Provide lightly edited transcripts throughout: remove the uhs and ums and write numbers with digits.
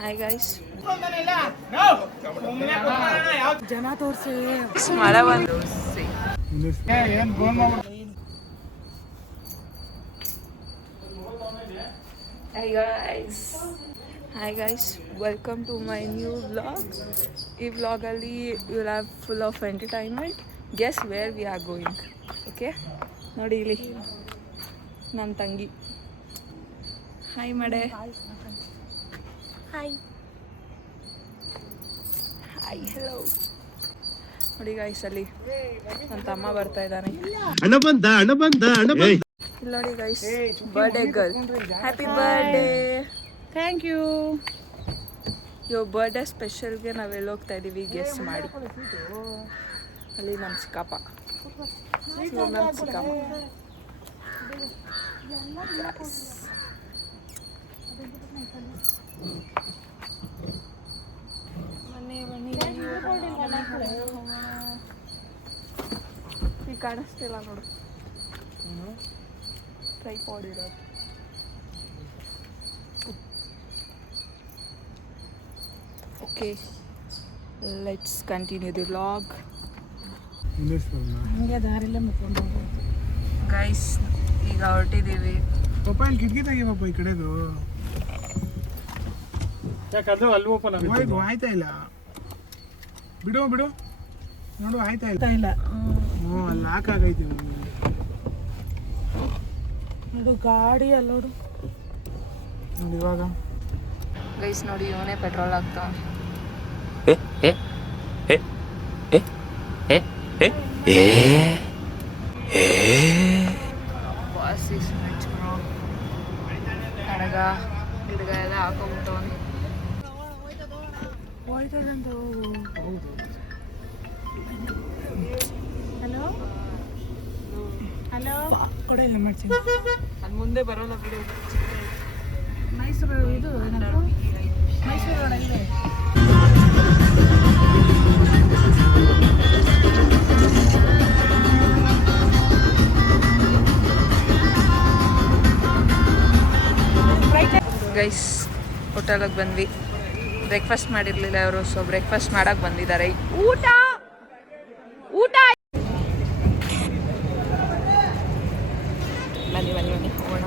Hi guys, ಜನ ತೋರಿಸಿ ಮಳೆ ಬಂದು hi guys, welcome to my new vlog. ಈ ವ್ಲಾಗಲ್ಲಿ you will have full of entertainment. Guess where we are going. Okay, ನೋಡಿ ಇಲ್ಲಿ ನನ್ನ ತಂಗಿ. ಹಾಯ್ ಮಡೆ. Hi hi hello. ನೋಡಿ ಗೈಸ್, ಅಲ್ಲಿ ನನ್ನ ತಮ್ಮ ಬರ್ತಾ ಇದ್ದಾನೆ. ಇಲ್ಲಿ ನೋಡಿ guys, birthday girl. Happy birthday. Thank you. ಇವಾಗ ಬರ್ಡೇ ಸ್ಪೆಷಲ್ಗೆ ನಾವು ಎಲ್ಲಿ ಹೋಗ್ತಾ ಇದ್ದೀವಿ ಗೆಸ್ ಮಾಡಿ. ಅಲ್ಲಿ ನಮ್ಮ ಚಿಕ್ಕಪ್ಪ. ನಮ್ಮ ಚಿಕ್ಕಪ್ಪ ಈಗ ಕಾಣಿಸ್ತಿಲ್ಲ ನೋಡು, ಟ್ರೈಪಾಡ್ ಇರೋದು. Okay, let's continue the vlog. Guys, ಈಗ ಹೊರಟಿದ್ದೀವಿ. ಮೊಬೈಲ್ ಕಿಟಕಿ ತೆಗಿಯಪ್ಪ ಈ ಕಡೆದು. ಯಾಕಂದ್ರೆ ಅಲ್ಲಿ ಓಪನ್ ಆಗಿದೆ. ಆಯ್ತಾ ಇಲ್ಲ, ಬಿಡು ಬಿಡು, ನೋಡು ಆಯ್ತಾ ಇಲ್ಲ. ಹ್ಞೂ, ಲಾಕ್ ಆಗೈತಿ ನೋಡು, ಗಾಡಿ ಅಲ್ಲೋಡು. ನೋಡಿ ಇವಾಗ ಗೈಸ್ ನೋಡಿ, ಇವನೇ ಪೆಟ್ರೋಲ್ ಹಾಕ್ತಾವ. ಕಡಗ ಗಿಡಗ ಎಲ್ಲ ಹಾಕೊಂಬಿಟ್ಟವನಿ. ಹಲೋ ಹಲೋ, ಕೊಡಲ್ಲ ಮಾಡ್ತೀನಿ. ಅದು ಮುಂದೆ ಬರೋಲ್ಲ ಬಿಡು. ಮೈಸೂರು ಇದು ಮೈಸೂರು ರೋಡಲ್ಲಿ. ಗೈಸ್, ಹೋಟೆಲಿಗೆ ಬಂದ್ವಿ. ಬ್ರೇಕ್ಫಾಸ್ಟ್ ಮಾಡಿರಲಿಲ್ಲ ಅವರು, ಸೊ ಬ್ರೇಕ್ಫಾಸ್ಟ್ ಮಾಡಕ್ಕೆ ಬಂದಿದ್ದಾರೆ. ಊಟ ಊಟ ಬನ್ನಿ ಬನ್ನಿ ಬನ್ನಿ ಹೋಗೋಣ.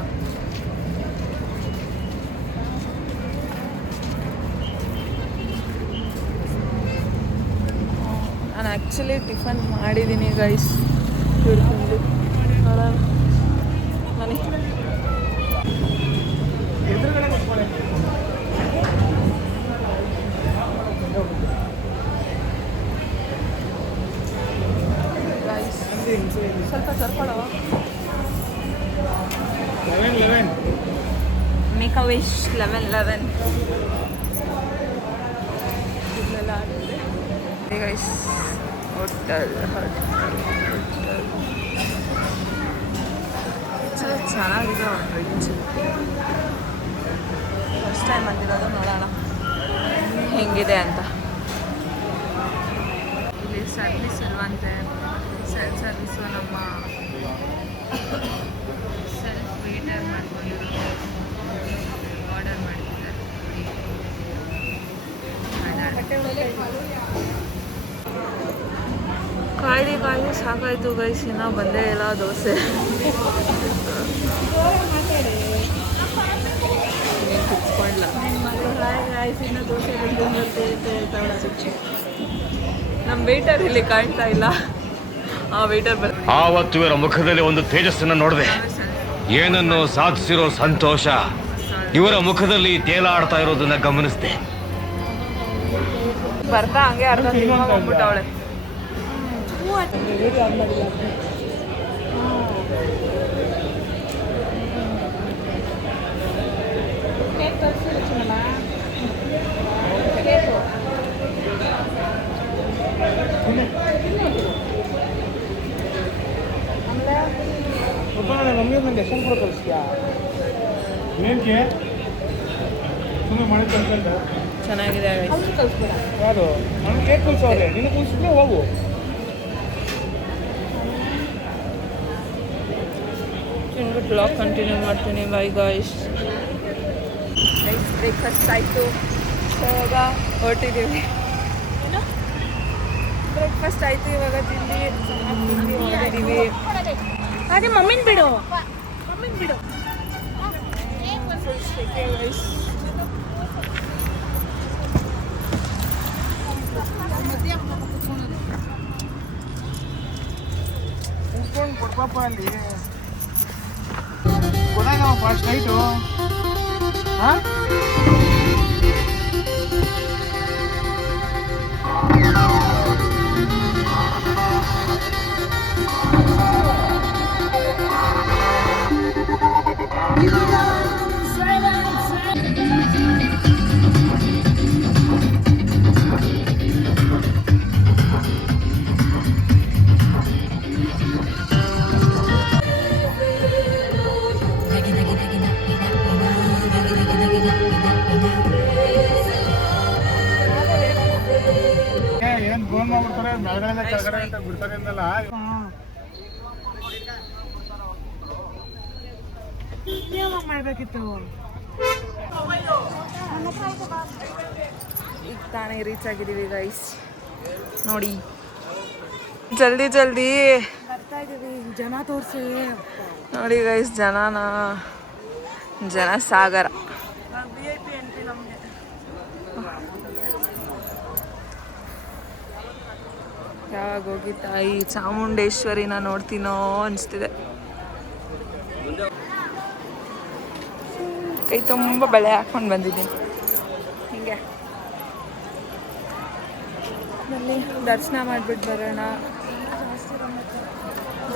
ನಾನು ಆ್ಯಕ್ಚುಲಿ ಟಿಫನ್ ಮಾಡಿದ್ದೀನಿ ಗೈಸ್. ಹಿಡ್ಕೊಂಡು ಮನೆ ಗೈಸ್, ಸ್ವಲ್ಪ ಕರ್ಕೊಳ್ಳೋ. ಮೇಕ್ ಅ ವಿಶ್ 11 ಇಲ್ಲೆಲ್ಲ ಆಗಿದೆ ಗೈಸ್. ಹೋಟೆಲ್ ಚೆನ್ನಾಗಿದೆ. ರಿಚ್ ಫಸ್ಟ್ ಟೈಮ್ ಬಂದಿರೋದು, ನೋಡೋಣ ಹೆಂಗಿದೆ ಅಂತ. ಇಲ್ಲಿ ಸರ್ವಿಸ್ ಇರುವಂತೆ, ಸೆಲ್ಫ್ ಸರ್ವಿಸು. ನಮ್ಮ ಸೆಲ್ಫ್ ವೇಟರ್ ಮಾಡ್ಕೊಂಡಿರೋ ಆರ್ಡರ್ ಮಾಡಿದ್ದಾರೆ. ಕಾಯ್ದು ಸಾಕಾಯ್ತು ಗೈಸ್, ಇನ್ನೂ ಬಂದೇ ಇಲ್ಲ ದೋಸೆ. ಕುತ್ಕೊಳ್ಳ ದೋಸೆ ನಮ್ಮ ವೇಟರ್ ಇಲ್ಲಿ ಕಾಣ್ತಾ ಇಲ್ಲ. ಆ ವೇಟರ್ ಆವತ್ತು ಇವರ ಮುಖದಲ್ಲಿ ಒಂದು ತೇಜಸ್ಸನ್ನು ನೋಡಿದೆ. ಏನನ್ನು ಸಾಧಿಸಿರೋ ಸಂತೋಷ ಇವರ ಮುಖದಲ್ಲಿ ತೇಲಾಡ್ತಾ ಇರೋದನ್ನ ಗಮನಿಸಿದೆ. ಬರ್ತಾ ಹಂಗೆ ಅರ್ಧ ಹೋಗ್ಬಿಟ್ಟವಳೆ. ನಮಗೆ ಒಂದು ಎಷ್ಟೊಂದು ಕೂಡ ಕಳಿಸ್ತೀಯಾ? ಏನಕ್ಕೆ ಸುಮ್ಮನೆ ಮಾಡಿ ಕಳ್ಕೊಂಡ ಚೆನ್ನಾಗಿದೆ. ಯಾರು ನನಗೆ ಕೇಕ್ ಕಳ್ಸೋರೆ, ನಿನ್ನ ಕಳಿಸಿದ್ರೆ ಹೋಗು. ಬ್ಲಾಗ್ ಕಂಟಿನ್ಯೂ ಮಾಡ್ತೀನಿ. By guys. ಬ್ರೇಕ್ಫಾಸ್ಟ್ ಆಯಿತು. ಇವಾಗ ಹೊರಟಿದ್ದೀವಿ. ಬ್ರೇಕ್ಫಾಸ್ಟ್ ಆಯಿತು, ಇವಾಗ ತಿಂಡಿ ಹೊರಟಿದ್ದೀವಿ. ಹಾಗೆ ಮಮ್ಮಿನ ಬಿಡು, ಮಮ್ಮಿನ ಬಿಡು. ಕುತ್ಕೊಂಡು ಕೊಡ್ಪಾಪ ಅಲ್ಲಿ ಕೊಡಾಗ ಫಾಸ್ಟ್ ನೈಟು. ಹಾಂ ಏನ್ ಫೋನ್ ಮಾಡ್ಬಿಡ್ತಾರೆ ಮೇಲ್ಗಡೆ ಕೆಳಗಡೆ ಅಂತ ಬಿಡ್ತಾರೆ ಅಂದಲ್ಲ. ಯಾವಾಗ ಮಾಡ್ಬೇಕಿತ್ತು? ಈಗ ತಾನೇ ರೀಚ್ ಆಗಿದ್ದೀವಿ ಗೈಸ್. ನೋಡಿ ಜಲ್ದಿ ಜಲ್ದಿ ಬರ್ತಾ ಇದೀವಿ, ಜನ ತೋರಿಸಿ. ನೋಡಿ ಗೈಸ್, ಜನ ಸಾಗರ. VIP ಎಂಟ್ರಿ ನಮಗೆ. ಯಾವಾಗ ಹೋಗಿ ತಾಯಿ ಚಾಮುಂಡೇಶ್ವರಿನ ನೋಡ್ತೀನೋ ಅನಿಸ್ತಿದೆ. ಕೈ ತುಂಬ ಬಳೆ ಹಾಕ್ಕೊಂಡು ಬಂದಿದ್ದೀನಿ. ಹಿಂಗೆ ಬನ್ನಿ ದರ್ಶನ ಮಾಡಿಬಿಟ್ಟು ಬರೋಣ.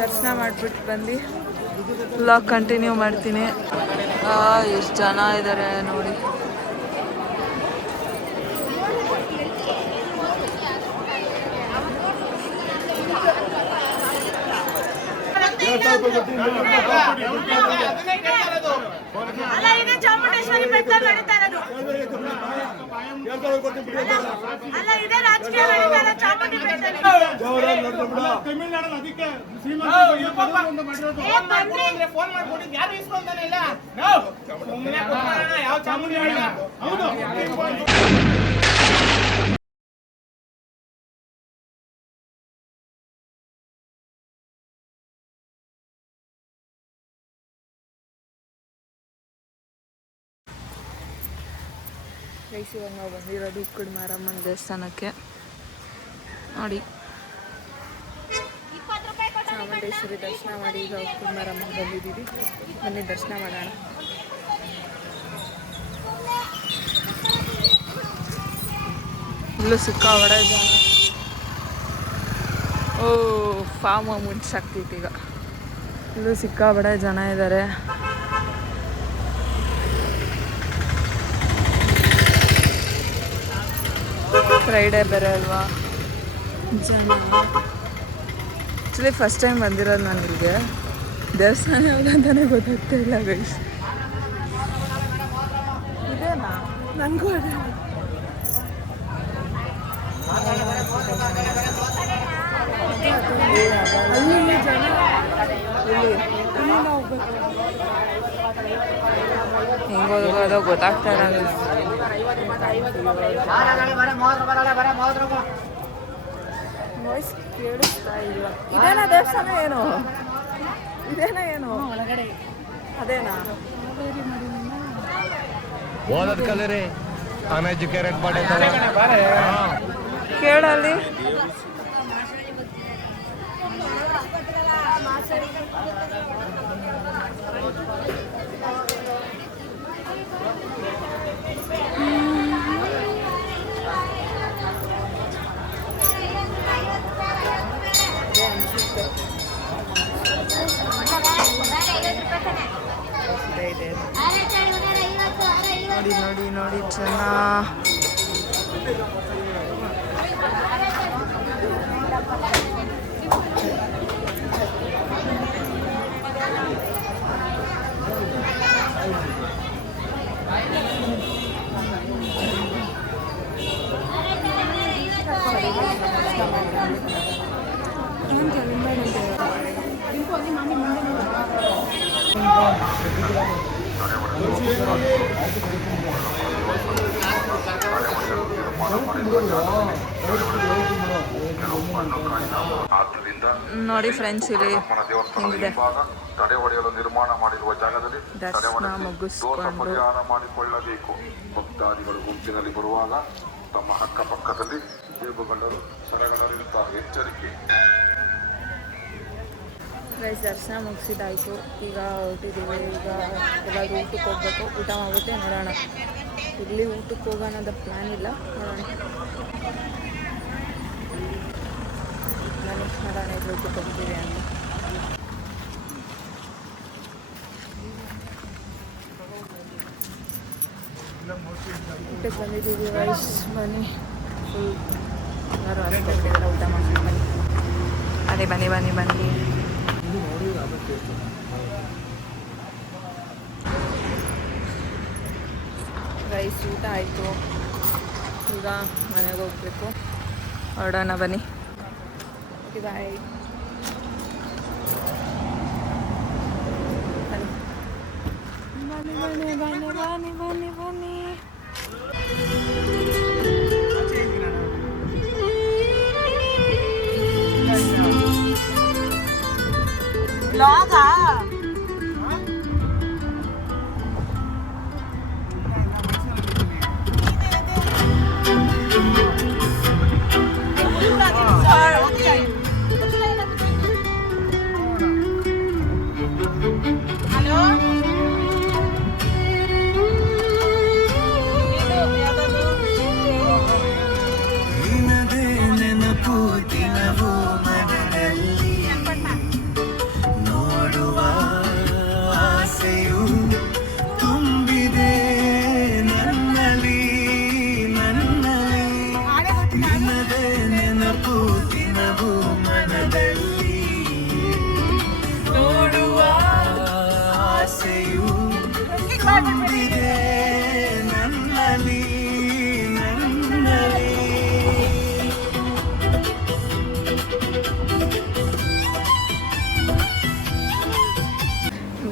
ದರ್ಶನ ಮಾಡಿಬಿಟ್ಟು ಬಂದು ವ್ಲಾಗ್ ಕಂಟಿನ್ಯೂ ಮಾಡ್ತೀನಿ. ಎಷ್ಟು ಜನ ಇದ್ದಾರೆ ನೋಡಿ. ಅಲ್ಲ, ಇದೇ ಚಾಮುಂಡೇಶ್ವರಿ ಬೆಟ್ಟ ನಡೀತಾ ಇರೋದು. ಅಲ್ಲ, ಇದೇ ರಾಜಕೀಯ ನಡೀತಾ ಇರೋದು ಚಾಮುಂಡಿ ಬೆಟ್ಟದಲ್ಲಿ. ತಮಿಳ್ನಾಡಲ್ಲಿ ಅದಕ್ಕೆ ಫೋನ್ ಮಾಡ್ಕೊಟ್ಟಿದ್ದು ಯಾರು ಇಸ್ಕೊಂತಾನೆ ಇಲ್ಲ. ಯಾವ ಚಾಮುಂಡಿ ಹೌದು. ಇವಾಗ ನಾವು ಬಂದಿರೋದು ಉಕ್ಕುಡು ಮಾರಮ್ಮನ ದೇವಸ್ಥಾನಕ್ಕೆ. ನೋಡಿ ಚಾಮುಂಡೇಶ್ವರಿ ದರ್ಶನ ಮಾಡಿ ಈಗ ಉಕ್ಕುಡು ಮಾರಮ್ಮನ ಬಂದಿದ್ದೀವಿ. ಬನ್ನಿ ದರ್ಶನ ಮಾಡೋಣ. ಇಲ್ಲೂ ಸಿಕ್ಕಾಬಡೆ ಜನ. ಓ ಫಾರ್ಮ್ ಮುಂಚಾಗ್ತೈತಿ ಈಗ. ಇಲ್ಲೂ ಸಿಕ್ಕಾಬಡೆ ಜನ ಇದ್ದಾರೆ. ಫ್ರೈಡೇ ಬೇರೆ ಅಲ್ವಾ ಜನ. ಆ್ಯಕ್ಚುಲಿ ಫಸ್ಟ್ ಟೈಮ್ ಬಂದಿರೋದು ನಾನು ಇಲ್ಲಿಗೆ. ದೇವಸ್ಥಾನ ಯಾವುದು ಅಂತಲೇ ಗೊತ್ತಾಗ್ತಾ ಇಲ್ಲ ಗೈಸ್. ಇದೇನಾ? ನನಗೂ ಅದೇ. ಅಲ್ಲಿ ಜನ ಹೆಂಗೆ ಹೋಗೋದೋ ಗೊತ್ತಾಗ್ತಾ ಇಲ್ಲ. ವಾಯ್ಸ್ ಕೇಳಿಸ್ತಾ ಇಲ್ಲ. ಇದೇನಾ ದೇವಸ್ಥಾನ? ಏನು ಇದೇನಾ ಒಳಗಡೆ ಅದೇನಾ? ಓದೋದ್ ಕಲರಿ ಅನ್ಎಜುಕೇಟೆಡ್ ಮಾಡಿ ಕೇಳಲ್ಲಿ. ನೋಡಿ ನೋಡಿ ನೋಡಿ ಜನ. ನೋಡಿ ಫ್ರೆಂಡ್ಸ್, ಇಲ್ಲಿ ಹಿಂಗಿದೆ ತಡೆ ಹೊಡೆಯಲು ನಿರ್ಮಾಣ ಮಾಡಿರುವ ಜಾಗದಲ್ಲಿ ದರ್ಶನ ಮುಗಿಸ್ಕೊಂಡು ಪರಿಹಾರ ಮಾಡಿಕೊಳ್ಳಬೇಕು. ಭಕ್ತಾದಿಗಳು ಗುಂಪಿನಲ್ಲಿ ಬರುವಾಗ ತಮ್ಮ ಅಕ್ಕಪಕ್ಕದಲ್ಲಿ ದೇವಗಳ್ಳರು ಸರಗಣರಿರುತ್ತಾರೆ. ಎಚ್ಚರಿಕೆ. ದರ್ಶನ ಮುಗಿಸಿದಾಯಿತು. ಈಗ ಹೊರಟಿದ್ದೀವಿ. ಈಗ ಎಲ್ಲರೂ ಊಟಕ್ಕೆ ಹೋಗ್ಬೇಕು. ಊಟ ಮಾಡ್ಬಿಟ್ಟು ನೋಡೋಣ. ಇಲ್ಲಿ ಊಟಕ್ಕೆ ಹೋಗೋಣ ಅಂತ ಪ್ಲ್ಯಾನ್ ಇಲ್ಲ, ನೋಡೋಣ. ನಾನು ನೋಡೋಣ ಇದು ಊಟಕ್ಕೆ ಹೋಗ್ತೀವಿ ಅಂತ. ಊಟಕ್ಕೆ ಬಂದಿದ್ದೀವಿ ರೈಸ್. ಬನ್ನಿ, ಫುಲ್ ಎಲ್ಲರೂ ಹಾಸ್ಕೊಂಡಿದ್ದಾರೆ. ಊಟ ಮಾಡ್ಕೊಂಡು ಬನ್ನಿ. ಅದೇ ಬನ್ನಿ ಬನ್ನಿ ಬನ್ನಿ. ರೈಸ್ ಊಟ ಆಯಿತು. ಈಗ ಮನೆಗೆ ಹೋಗ್ಬೇಕು. ಹೊರಡೋಣ ಬನ್ನಿ. ಬಾಯ್. ಬನ್ನಿ ಬನ್ನಿ ಬನ್ನಿ ಬನ್ನಿ ಬನ್ನಿ ಬನ್ನಿ. ಬ್ಲಾಗಾ? ಹಲೋ,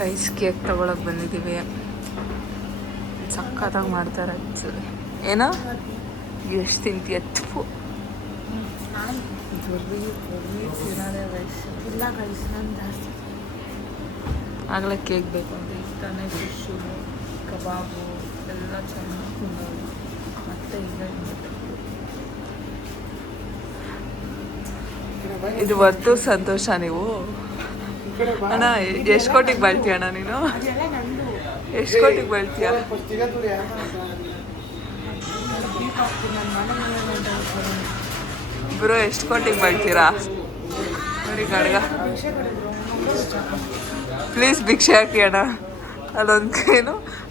ಗೈಸ್, ಕೇಕ್ ತಗೊಳಕ್ಕೆ ಬಂದಿದ್ದೀವಿ. ಸಕ್ಕತ್ತಾಗಿ ಮಾಡ್ತಾರೆ ಆ್ಯಕ್ಚುಲಿ. ಏನೋ ಎಷ್ಟು ತಿಂತೀಯ? ತುಪ್ಪು ತಿನ್ನೋದೇ ಗೈಸ್. ಇಲ್ಲ ಗೈಸ್, ನಾನು ಜಾಸ್ತಿ ಆಗಲೇ ಕೇಕ್ ಬೇಕು ಅಂತ ಇಷ್ಟಾನೇ. ಫಿಶು, ಕಬಾಬು ಎಲ್ಲ ಚೆನ್ನಾಗಿ ತಿನ್ನೋದು. ಮತ್ತು ಈಗ ಇದು ಹೊತ್ತು ಸಂತೋಷ. ನೀವು ಅಣ್ಣ ಎಷ್ಟು ಕೋಟಿಗೆ ಬಾಳ್ತೀಯ ಅಣ್ಣ ನೀನು? ಎಷ್ಟು ಕೋಟಿಗೆ ಬಾಳ್ತೀಯ? ಬ್ರೋ ಎಷ್ಟು ಕೋಟಿಗೆ ಬಾಳ್ತೀರಾ? ನೋಡಿ ಗಡ್ಗ, ಪ್ಲೀಸ್ ಭಿಕ್ಷೆ ಹಾಕಿ ಅಣ್ಣ.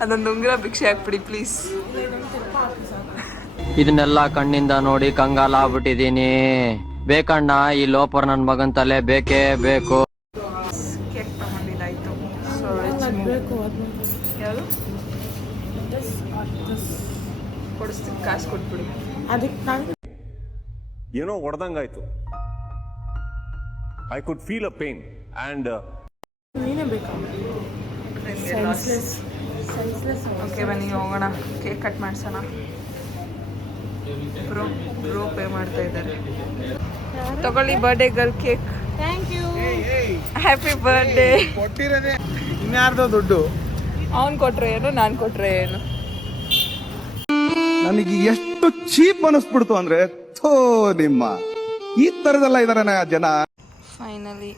ಅದೊಂದು ಉಂಗುರ ಭಿಕ್ಷೆ ಹಾಕ್ಬಿಡಿ ಪ್ಲೀಸ್. ಇದನ್ನೆಲ್ಲ ಕಣ್ಣಿಂದ ನೋಡಿ ಕಂಗಾಲ ಆಗ್ಬಿಟ್ಟಿದೀನಿ. ಬೇಕಣ್ಣ, ಈ ಲೋಪರ್ ನನ್ನ ಮಗನ್ ತಲೆ ಬೇಕೇ ಬೇಕು. ಕೇಕ್ ತಗೊಂಡಿದ್ದಾಯ್ತು. ಸೊ ಯಾವುದು ಕೊಡಿಸ್ತೀನಿ, ಕಾಸು ಕೊಟ್ಬಿಡಿ. ಏನೋ ಹೊಡೆದಂಗಾಯ್ತು. I could feel a pain and okay ಬನ್ನಿ ಹೋಗೋಣ. ಕೇಕ್ ಕಟ್ ಮಾಡ್ಸೋಣ. ಬ್ರೋ ಪೇ ಮಾಡ್ತಾ ಇದ್ದಾರೆ. ತಗೊಳ್ಳಿ birthday girl cake. Thank you. Happy birthday. ಕೊಟ್ಟಿರೋದೇ ಇನ್ಯಾರ್ದೋ ದುಡ್ಡು. ಅವ್ನು ಕೊಟ್ರೆ ಏನು, ನಾನು ಕೊಟ್ರೆ ಏನು? ನನಗೆ ಎಷ್ಟು ಚೀಪ್ ಅನಿಸ್ಬಿಡ್ತು ಅಂದ್ರೆ, ಥೋ ನಿಮ್ಮ ಈ ತರದೆಲ್ಲ ಇದಾರೆ ಜನ. ಫೈನಲಿ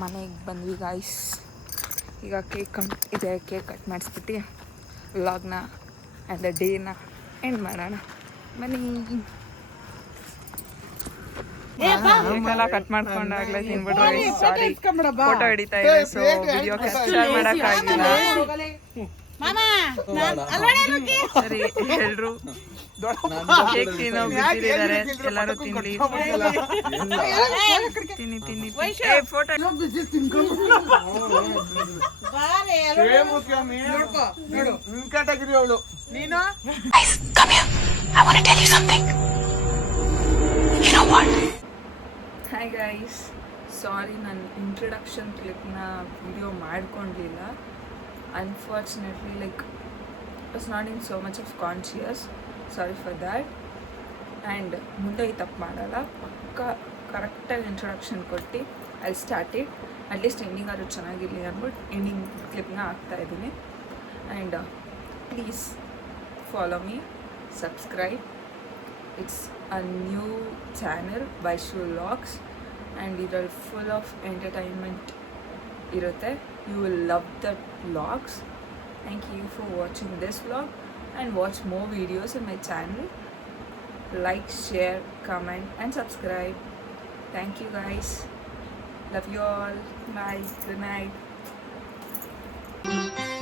ಮನೆಗೆ ಬಂದ್ವಿ ಗಾಯ್ಸ್. ಈಗ ಕೇಕ್ ಕಟ್ ಮಾಡಿಸ್ಬಿಟ್ಟು ವ್ಲಾಗ್ನ ಆ್ಯಂಡ್ ದ ಡೇನ ಎಂಡ್ ಮಾಡೋಣ ಬನ್ನಿ. ಎಲ್ಲ ಕಟ್ ಮಾಡ್ಕೊಂಡಾಗ್ಲೇ ತಿನ್ಬಿಟ್ರೆ ಸಾರಿ, ಫೋಟೋ ಹಿಡಿತಾ ಇದೆ. ಸೊ ವಿಡಿಯೋ ಕ್ಯಾಪ್ಚರ್ ಮಾಡೋಕ್ಕಾಗಿಲ್ಲ. ಸರಿ, ಎಲ್ಲರೂ ಕೇಕ್ ತಿನ್ನೋ ಬಿಟ್ಟಿದ್ದಾರೆ. ಎಲ್ಲರೂ ತಿನ್ಲಿ. ತಿನ್ನಿ ಫೋಟೋ. ಹಾಯ್ ಗೈಸ್, ಸಾರಿ ನಾನು ಇಂಟ್ರಡಕ್ಷನ್ ಕ್ಲಿಪ್ನ ವಿಡಿಯೋ ಮಾಡ್ಕೊಂಡಿಲ್ಲ. Unfortunately was not in so much of conscious. Sorry for that. And ಮುಂದೆ ಈ ತಪ್ಪು ಮಾಡಲ್ಲ, ಪಕ್ಕ ಕರೆಕ್ಟಾಗಿ ಇಂಟ್ರೊಡಕ್ಷನ್ ಕೊಟ್ಟು I start it. At least ending ಆದರೂ ಚೆನ್ನಾಗಿರಲಿ ಅಂದ್ಬಿಟ್ಟು ಎಂಡಿಂಗ್ ಕ್ಲಿಪ್ನ ಹಾಕ್ತಾಯಿದ್ದೀನಿ. And please follow me, subscribe. It's a new channel Vaishu vlogs and ಇದರಲ್ಲಿ ಫುಲ್ ಆಫ್ ಎಂಟರ್ಟೈನ್ಮೆಂಟ್ ಇರುತ್ತೆ. You will love that vlogs. Thank you for watching this vlog and watch more videos in my channel. Like, share, comment and subscribe. Thank you guys. Love you all. Bye. Good night.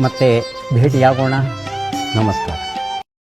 ಮತ್ತೆ ಭೇಟಿಯಾಗೋಣ. ನಮಸ್ಕಾರ.